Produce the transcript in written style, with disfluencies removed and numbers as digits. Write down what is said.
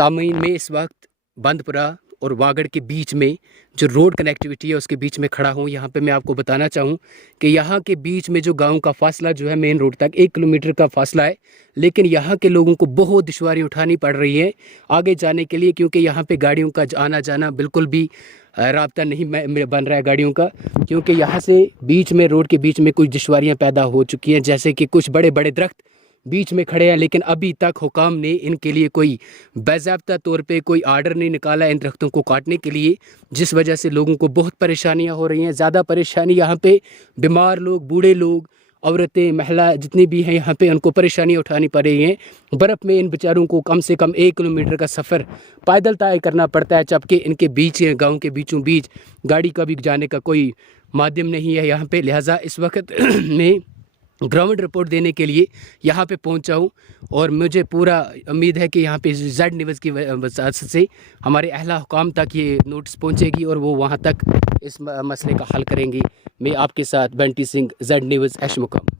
सामीन में इस वक्त बंदपुरा और वागड़ के बीच में जो रोड कनेक्टिविटी है उसके बीच में खड़ा हूँ। यहाँ पे मैं आपको बताना चाहूँ कि यहाँ के बीच में जो गांव का फासला जो है मेन रोड तक 1 किलोमीटर का फासला है, लेकिन यहाँ के लोगों को बहुत दुश्वारी उठानी पड़ रही है आगे जाने के लिए, क्योंकि यहाँ पे गाड़ियों का आना जाना बिल्कुल भी राब्ता नहीं बन रहा है गाड़ियों का, क्योंकि यहाँ से बीच में रोड के बीच में कुछ दुश्वारियाँ पैदा हो चुकी हैं, जैसे कि कुछ बड़े बड़े दरख्त बीच में खड़े हैं, लेकिन अभी तक हुकाम ने इनके लिए कोई बाज़ाब्ता तौर पे कोई आर्डर नहीं निकाला इन दरख्तों को काटने के लिए, जिस वजह से लोगों को बहुत परेशानियां हो रही हैं। ज़्यादा परेशानी यहाँ पे बीमार लोग, बूढ़े लोग, औरतें, महिला जितनी भी हैं यहाँ पे उनको परेशानी उठानी पड़ रही हैं। बर्फ़ में इन बेचारों को कम से कम 1 किलोमीटर का सफ़र पैदल तय करना पड़ता है, जबकि इनके बीच गाँव के बीचों बीच गाड़ी का भी जाने का कोई माध्यम नहीं है यहाँ पे। लिहाजा इस वक्त में ग्राउंड रिपोर्ट देने के लिए यहाँ पे पहुँचा हूँ और मुझे पूरा उम्मीद है कि यहाँ पे जेड न्यूज़ की वजह से हमारे अहला हुकाम तक ये नोटिस पहुँचेगी और वो वहाँ तक इस मसले का हल करेंगी। मैं आपके साथ बंटी सिंह, जेड न्यूज़, एश मुकाम।